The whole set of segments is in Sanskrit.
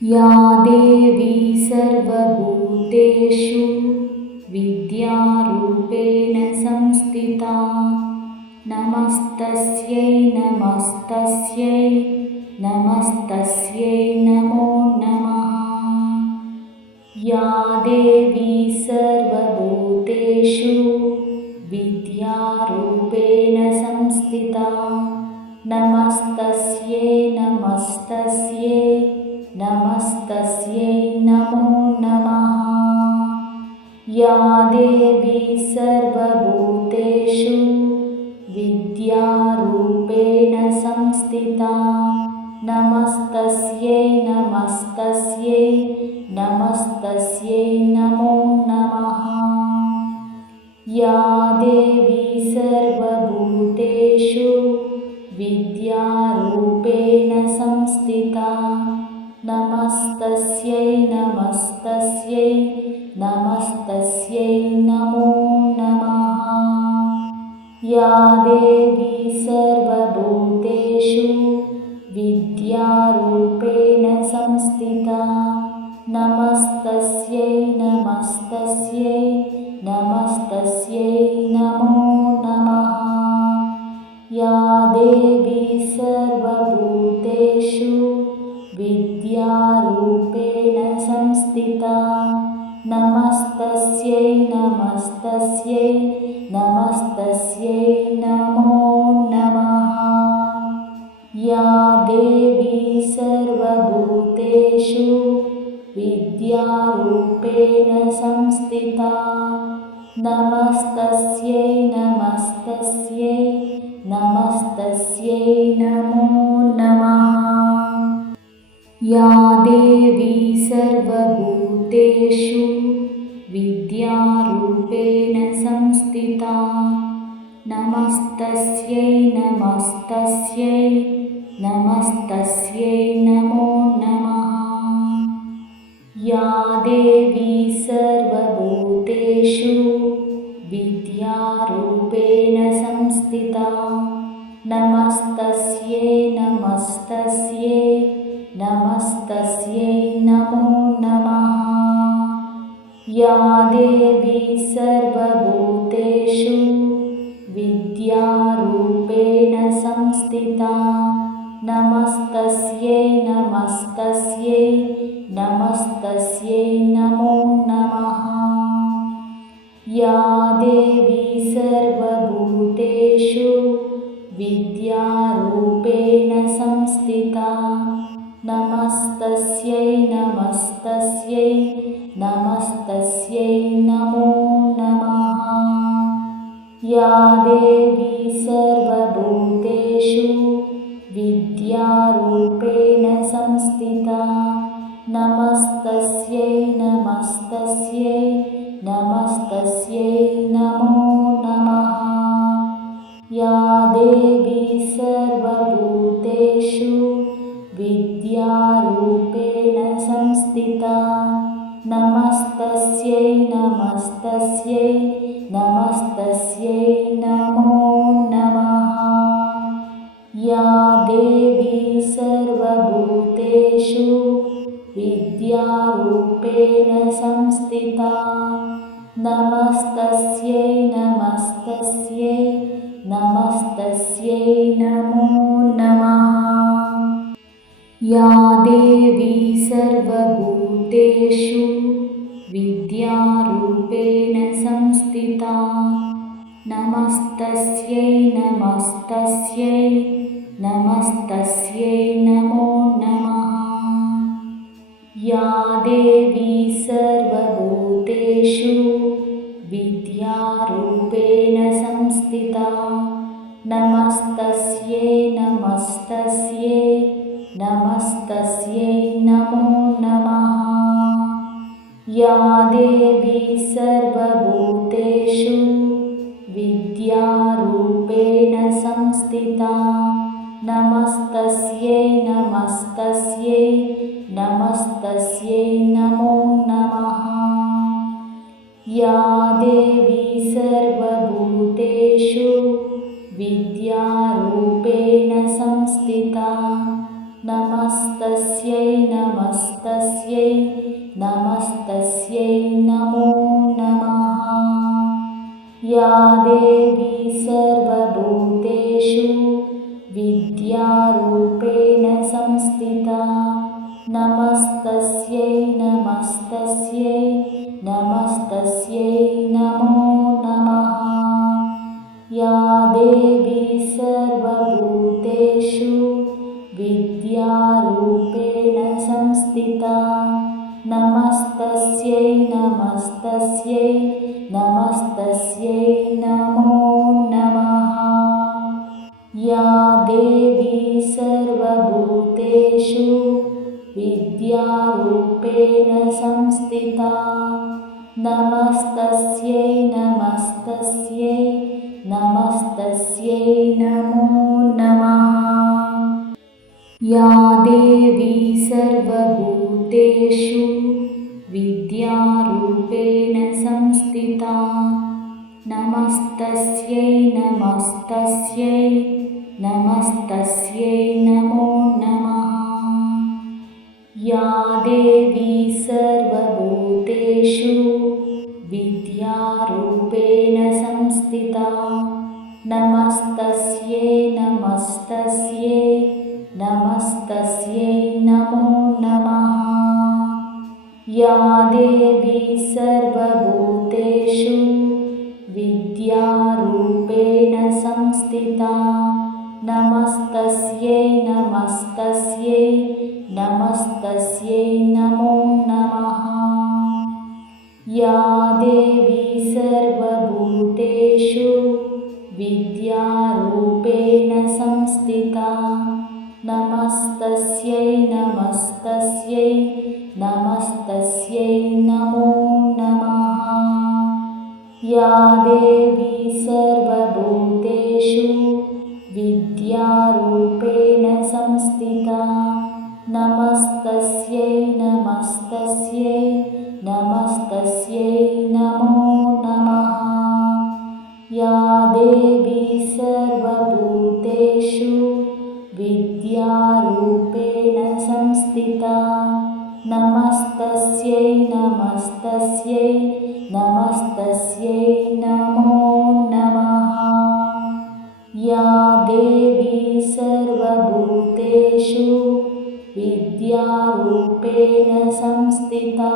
या देवी सर्वभूतेषु विद्यारूपेण संस्थिता नमस्तस्यै नमस्तस्यै नमस्तस्यै नमो नमः। या देवी सर्वभूतेषु विद्यारूपेण संस्थिता नमस्तस्यै नमस्तस्यै नमस्तस्यै नमो नमः। या देवी सर्वभूतेषु विद्यारूपेण संस्थिता नमस्तस्यै नमस्तस्यै नमस्तस्यै नमो नमः। या देवी सर्वभूतेषु विद्यारूपेण संस्थिता नमस्तस्यै नमस्तस्यै नमस्तस्यै नमो नमः। या देवी सर्वभूतेषु विद्यारूपेण संस्थिता नमस्तस्यै नमस्तस्यै नमस्तस्यै नमो नमः। या देवी सर्वभूतेषु विद्यारूपेण संस्थिता नमस्तस्यै नमस्तस्यै नमस्तस्यै नमो नमः। या देवी सर्वभूतेषु विद्यारूपेण संस्थिता नमस्तस्यै नमस्तस्यै नमस्तस्यै नमो नमः। या देवी सर्वभूतेषु विद्यारूपेण संस्थिता नमस्तस्यै नमस्तस्यै नमस्तस्यै नमो नमः। या देवी सर्वभूतेषु विद्यारूपेण संस्थिता नमस्तस्यै नमस्तस्यै नमस्तस्यै नमो नमः। या देवी सर्वभूतेषु विद्यारूपेण संस्थिता नमस्तस्यै नमस्तस्यै नमस्तस्यै नमो नमः। या देवी सर्वभूतेषु विद्यारूपेण संस्थिता नमस्तस्यै नमस्तस्यै नमस्तस्यै नमो नमः। या देवी सर्वभूतेषु विद्यारूपेण संस्थिता नमस्तस्यै नमस्तस्यै नमस्तस्यै नमो नमः। या देवी सर्वभूतेषु विद्यारूपेण संस्थिता नमस्तस्यै नमस्तस्यै नमस्तस्यै नमो नमः। या देवी सर्वभूतेषु विद्यारूपेण संस्थिता नमस्तस्यै नमस्तस्यै नमस्तस्यै नमो नमः। या देवी सर्वभूतेषु विद्यारूपेण संस्थिता नमस्तस्यै नमस्तस्यै नमस्तस्यै नमो नमः। या देवी सर्वभूतेषु विद्यारूपेण संस्थिता नमस्तस्यै नमस्तस्यै नमस्तस्यै नमो नमः। या देवी सर्वभूतेषु विद्यारूपेण संस्थिता नमस्तस्यै नमस्तस्यै नमस्तस्यै नमो नमः। या देवी सर्वभूतेषु विद्यारूपेण संस्थिता नमस्तस्यै नमस्तस्यै नमस्तस्यै नमस्तस्यै नमो नमः। या देवी सर्वभूतेषु विद्यारूपेण संस्थिता नमस्तस्यै नमस्तस्यै नमस्तस्यै नमो नमः। या देवी सर्वभूतेषु विद्यारूपेण संस्थिता नमस्तस्यै नमस्तस्यै नमस्तस्यै नमो नमः। या देवी सर्वभूतेषु विद्यारूपेण संस्थिता नमस्तस्यै नमस्तस्यै नमस्तस्यै नमो नमः। या देवी सर्वभूतेषु विद्यारूपेण संस्थिता नमस्तस्यै नमस्तस्यै नमस्तस्यै नमो नमः। या देवी सर्वभूतेषु विद्यारूपेण संस्थिता नमस्तस्यै नमस्तस्यै नमस्तस्यै नमो नमः। या देवी सर्वभूतेषु विद्यारूपेण संस्थिता नमस्तस्यै नमस्तस्यै नमस्तस्यै नमो नमः। या देवी सर्वभूतेषु विद्यारूपेण संस्थिता नमस्तस्यै नमस्तस्यै नमस्तस्यै नमो नमः। या देवी सर्वभूतेषु विद्यारूपेण संस्थिता नमस्तस्यै नमस्तस्यै नमस्तस्यै नमो नमः। या देवी सर्वभूतेषु विद्यारूपेण संस्थिता नमस्तस्यै नमस्तस्यै नमस्तस्यै नमो नमः। या देवी सर्वभूतेषु विद्यारूपेण संस्थिता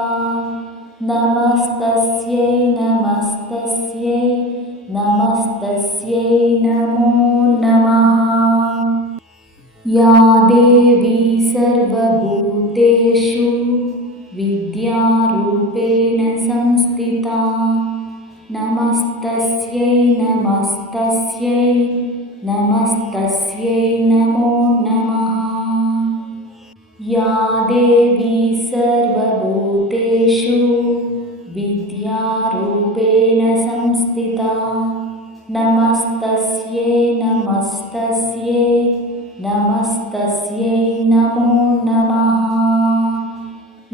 नमस्तस्यै नमस्तस्यै नमस्तस्यै नमो नमः। या देवी सर्वभूतेषु विद्यारूपेण संस्थिता नमस्तस्यै नमस्तस्यै नमस्तस्यै नमो नमः। या देवी सर्वभूतेषु विद्यारूपेण संस्थिता नमस्तस्यै नमस्तस्यै नमस्तस्यै नमो नमः।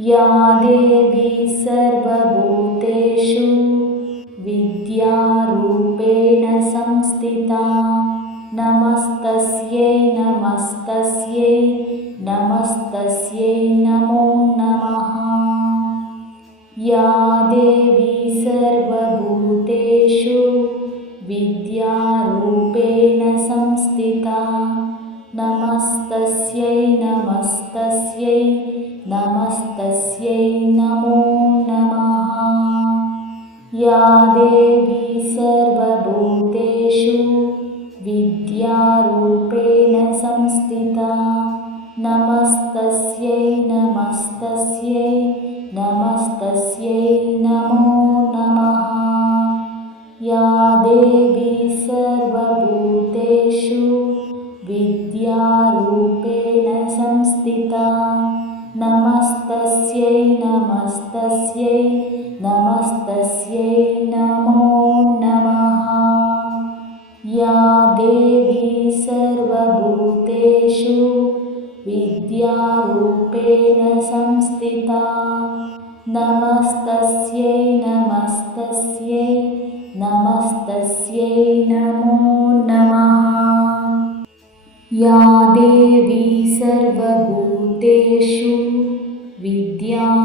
या देवी सर्वभूतेषु विद्यारूपेण संस्थिता नमस्तस्यै नमस्तस्यै नमस्तस्यै नमो नमः। या देवी सर्वभूतेषु विद्यारूपेण संस्थिता नमस्तस्यै नमस्तस्यै नमस्तस्यै नमो नमः। या देवी सर्वभूतेषु विद्यारूपेण संस्थिता नमस्तस्यै नमस्तस्यै नमस्तस्यै नमो नमः। या देवी सर्वभूतेषु विद्यारूपेण संस्थिता नमस्तस्यै नमस्तस्यै नमस्तस्यै नमो नमः। या देवी सर्वभूतेषु विद्यारूपेण संस्थिता नमस्तस्यै नमस्तस्यै नमस्तस्यै नमो नमः। या देवी सर्वभूतेषु विद्यारूपेण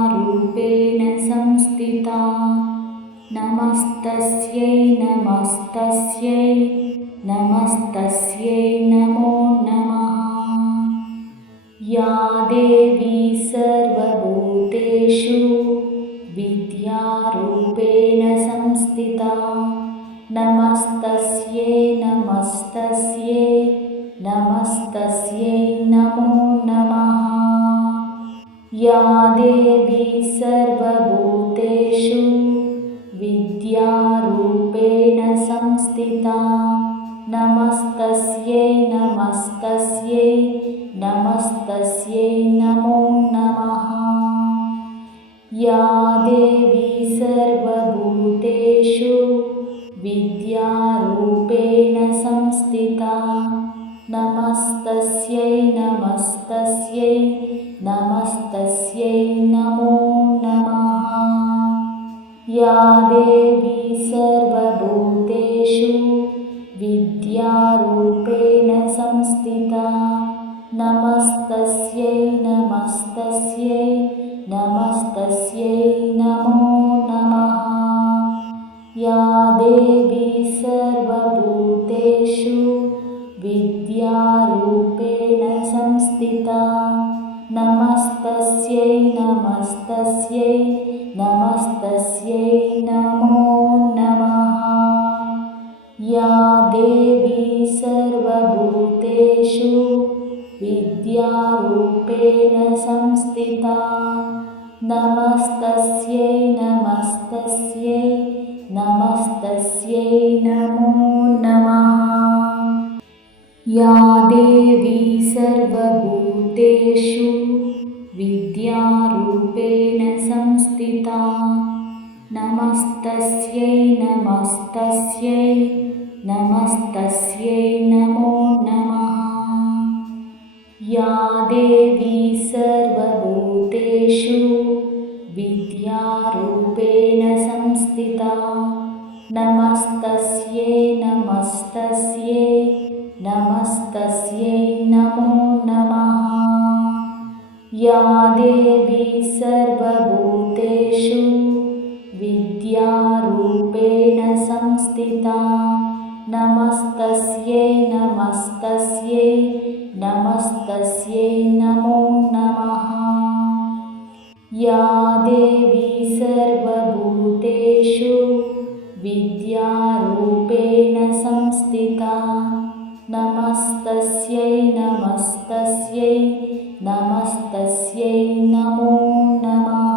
नमस्तस्यै नमस्तस्यै नमस्तस्यै नमो नमः। या देवी सर्वभूतेषु विद्यारूपेण संस्थिता नमस्तस्यै नमस्तस्यै नमस्तस्यै नमो नमः। या देवी सर्वभूतेषु विद्यारूपेण संस्थिता नमस्तस्यै नमस्तस्यै नमस्तस्यै नमो नमः। या देवी सर्वभूतेषु विद्यारूपेण संस्थिता नमस्तस्यै नमस्तस्यै नमस्तस्यै नमो नमः। या देवी सर्वभूतेषु विद्यारूपेण संस्थिता नमस्तस्यै नमस्तस्यै नमस्तस्यै नमो नमः। या देवी सर्वभूतेषु विद्यारूपेण संस्थिता नमस्तस्यै नमस्तस्यै नमस्तस्यै नमो नमः। या देवी सर्वभूतेषु विद्यारूपेण संस्थिता नमस्तस्यै नमस्तस्यै नमस्तस्यै नमो नमः। या देवी सर्वभूतेषु विद्यारूपेण संस्थिता नमस्तस्यै नमस्तस्यै नमस्तस्यै नमो नमः। या देवी सर्वभूतेषु विद्यारूपेण संस्थिता नमस्तस्यै नमस्तस्यै नमस्तस्यै नमो नमः। या देवी सर्वभूतेषु विद्यारूपेण संस्थिता नमस्तस्यै नमस्तस्यै नमस्तस्यै नमो नमः। या देवी सर्वभूतेषु विद्यारूपेण संस्थिता नमस्तस्यै नमस्तस्यै नमस्तस्यै नमो नमः।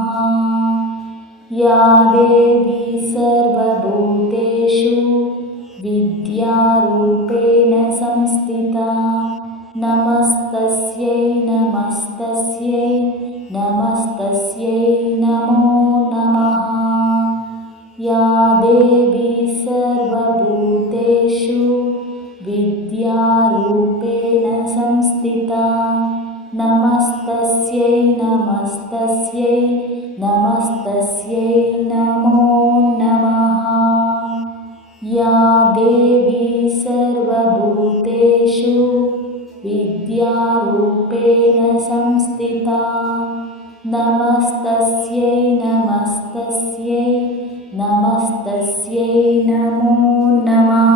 या देवी सर्वभूतेषु विद्यारूपेण संस्थिता नमस्तस्यै नमस्तस्यै नमस्तस्यै नमो नमः। या देवी सर्वभूतेषु विद्यारूपेण संस्थिता नमस्तस्यै नमस्तस्यै नमस्तस्यै नमो नमः। या देवी सर्वभूतेषु विद्यारूपेण संस्थिता नमस्तस्यै नमस्तस्यै नमस्तस्यै नमो नमः।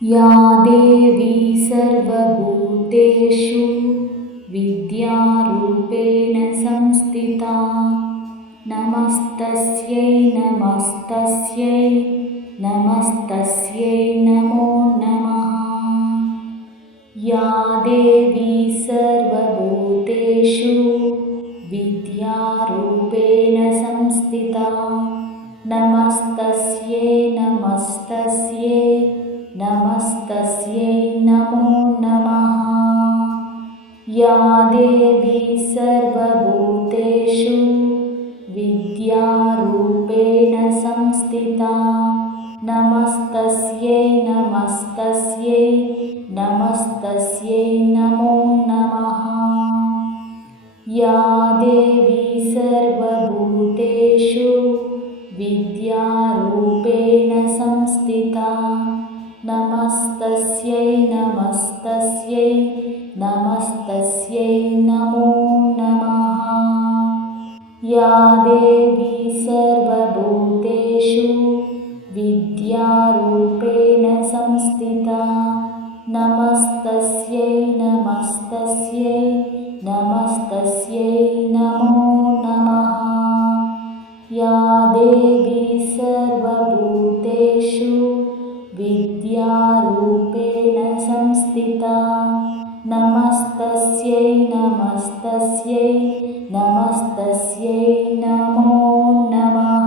या देवी सर्वभूतेषु विद्यारूपेण संस्थिता नमस्तस्यै नमस्तस्यै नमस्तस्यै नमो नमः। या देवी सर्वभूतेषु विद्यारूपेण संस्थिता नमस्तस्यै नमस्तस्यै नमस्तस्यै नमो नमः। या देवी सर्वभूतेषु विद्यारूपेण संस्थिता नमस्तस्यै नमस्तस्यै नमस्तस्यै नमो नमः। या देवी सर्वभूतेषु विद्यारूपेण संस्थिता नमस्तस्यै नमस्तस्यै नमस्तस्यै नमो नमः। या देवी सर्वभूतेषु नमस्तस्यै नमस्तस्यै नमो नमः। या देवी सर्वभूतेषु विद्यारूपेण संस्थिता नमस्तस्यै नमस्तस्यै नमस्तस्यै नमो नमः।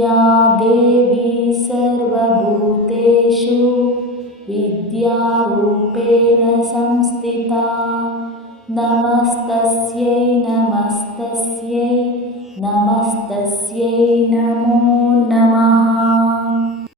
या देवी सर्वभूतेषु विद्यारूपेण संस्थिता नमस्तस्यै नमस्तस्यै नमस्तस्यै नमो नमः।